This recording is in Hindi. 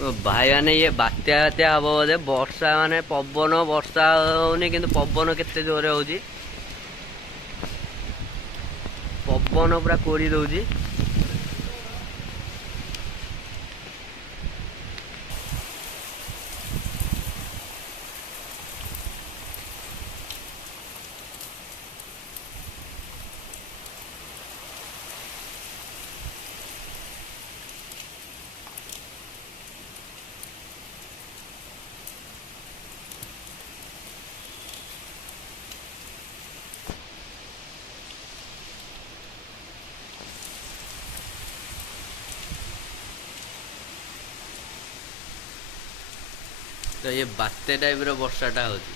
भाई माने ये बात्या बात्या हब बोधे वर्षा माने पवन वर्षा होनी किंतु पवन केते जोरे होजी पवन पूरा कोड़ी दउजी। तो ये बात्या टाइप रो वर्षाटा होजी।